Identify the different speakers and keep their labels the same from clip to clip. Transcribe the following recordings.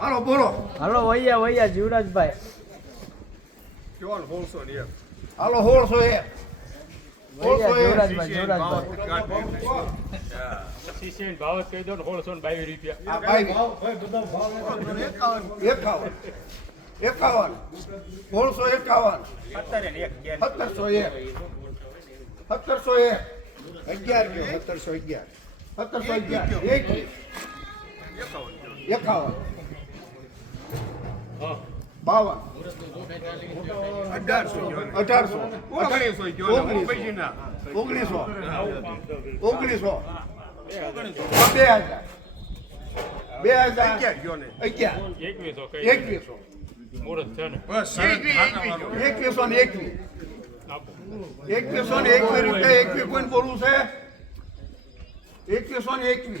Speaker 1: હાલો બોલો
Speaker 2: હાલો વૈયા વૈયા જીવરાજભાઈ હાલો જીવરાજભાઈ
Speaker 3: ભાવ ભાઈ કોણ હોલસો ની
Speaker 1: હાલો હોલસો એ અગિયારસો અગિયાર અગિયાર એકાવન બાવન
Speaker 4: અઢારસો
Speaker 1: અઢારસો ઓગણીસો ઓગણીસો બે હજાર બે હજાર અગિયાર એકવીસો એકવીસો ને એકવીસો છે એકવીસો ને એકવીસ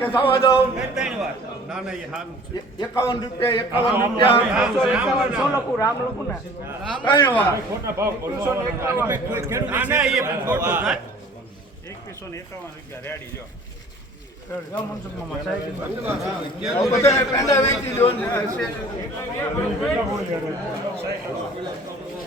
Speaker 1: કે સવા દો
Speaker 4: ના ના એ હાલ રૂપિયા
Speaker 1: એકાવન રૂપિયા
Speaker 2: એકાવન શું લખું રામ લખું ને
Speaker 1: કઈ વાર ખોટા
Speaker 2: ભાવ બોલો ના
Speaker 4: ના એ ખોટો
Speaker 3: રૂપિયા રેડી જો ગામ મંજમમાં સાહેબ બધા પેંડા વેચી દો